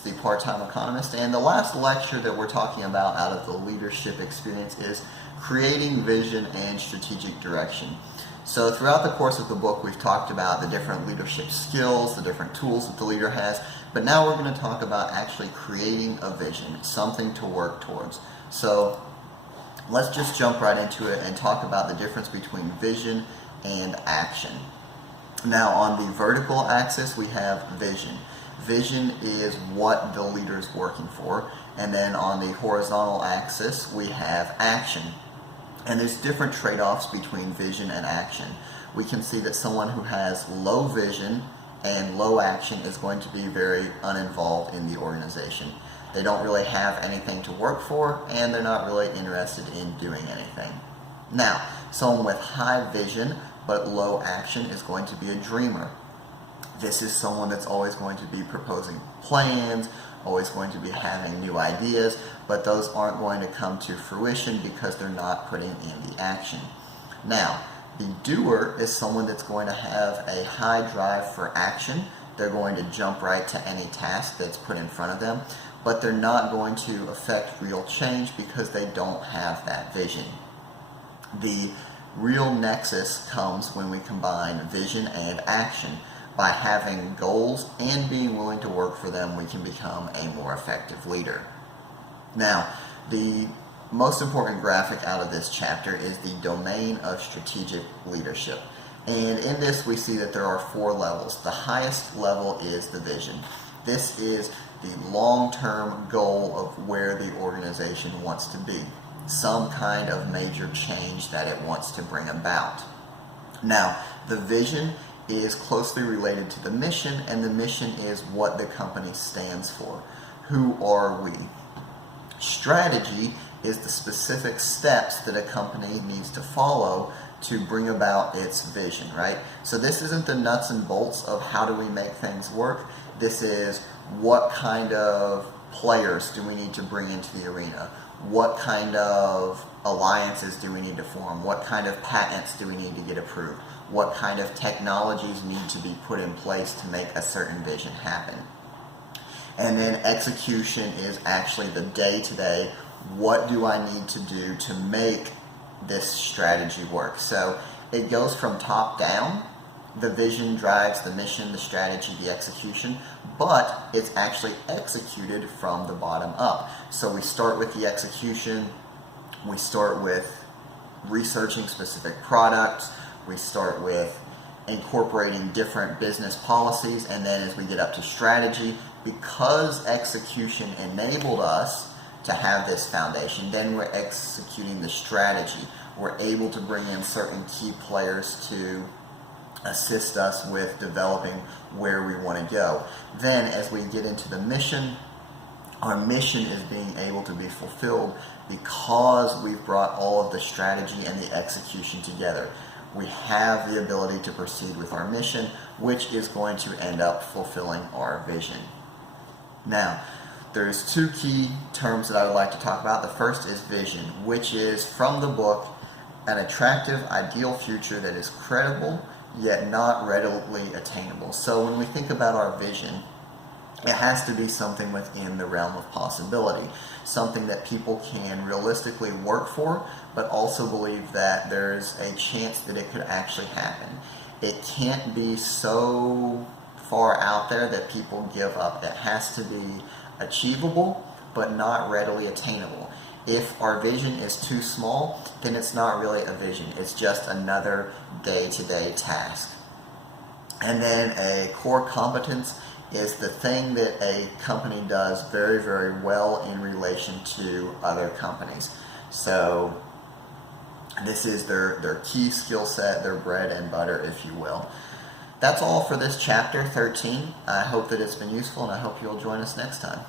It's the Part-Time Economist, and the last lecture that we're talking about out of the leadership experience is creating vision and strategic direction. So throughout the course of the book, we've talked about the different leadership skills, the different tools that the leader has, but now we're going to talk about actually creating a vision, something to work towards. So let's just jump right into it and talk about the difference between vision and action. Now, on the vertical axis, we have vision. Vision is what the leader is working for, and then on the horizontal axis, we have action. And there's different trade-offs between vision and action. We can see that someone who has low vision and low action is going to be very uninvolved in the organization. They don't really have anything to work for, and they're not really interested in doing anything. Now, someone with high vision but low action is going to be a dreamer. This is someone that's always going to be proposing plans, always going to be having new ideas, but those aren't going to come to fruition because they're not putting in the action. Now, the doer is someone that's going to have a high drive for action. They're going to jump right to any task that's put in front of them, but they're not going to affect real change because they don't have that vision. The real nexus comes when we combine vision and action. By having goals and being willing to work for them, we can become a more effective leader. Now, the most important graphic out of this chapter is the domain of strategic leadership. And in this, we see that there are 4 levels. The highest level is the vision. This is the long-term goal of where the organization wants to be. Some kind of major change that it wants to bring about. Now, the vision is closely related to the mission, and the mission is what the company stands for. Who are we? Strategy is the specific steps that a company needs to follow to bring about its vision, right? So this isn't the nuts and bolts of how do we make things work. This is what kind of players do we need to bring into the arena? What kind of alliances do we need to form? What kind of patents do we need to get approved? What kind of technologies need to be put in place to make a certain vision happen? And then execution is actually the day-to-day, what do I need to do to make this strategy work? So it goes from top down. The vision drives the mission, the strategy, the execution, but it's actually executed from the bottom up. So we start with the execution, we start with researching specific products, we start with incorporating different business policies, and then as we get up to strategy, because execution enabled us to have this foundation, then we're executing the strategy. We're able to bring in certain key players to assist us with developing where we want to go. Then as we get into the mission, our mission is being able to be fulfilled because we've brought all of the strategy and the execution together. We have the ability to proceed with our mission, which is going to end up fulfilling our vision. Now, there's 2 key terms that I would like to talk about. The first is vision, which is from the book, an attractive, ideal future that is credible, yet not readily attainable. So when we think about our vision, it has to be something within the realm of possibility, something that people can realistically work for, but also believe that there's a chance that it could actually happen. It can't be so far out there that people give up. It has to be achievable, but not readily attainable. If our vision is too small, then it's not really a vision. It's just another day-to-day task. And then a core competence is the thing that a company does very, very well in relation to other companies. So this is their key skill set, their bread and butter, if you will. That's all for this chapter 13. I hope that it's been useful, and I hope you'll join us next time.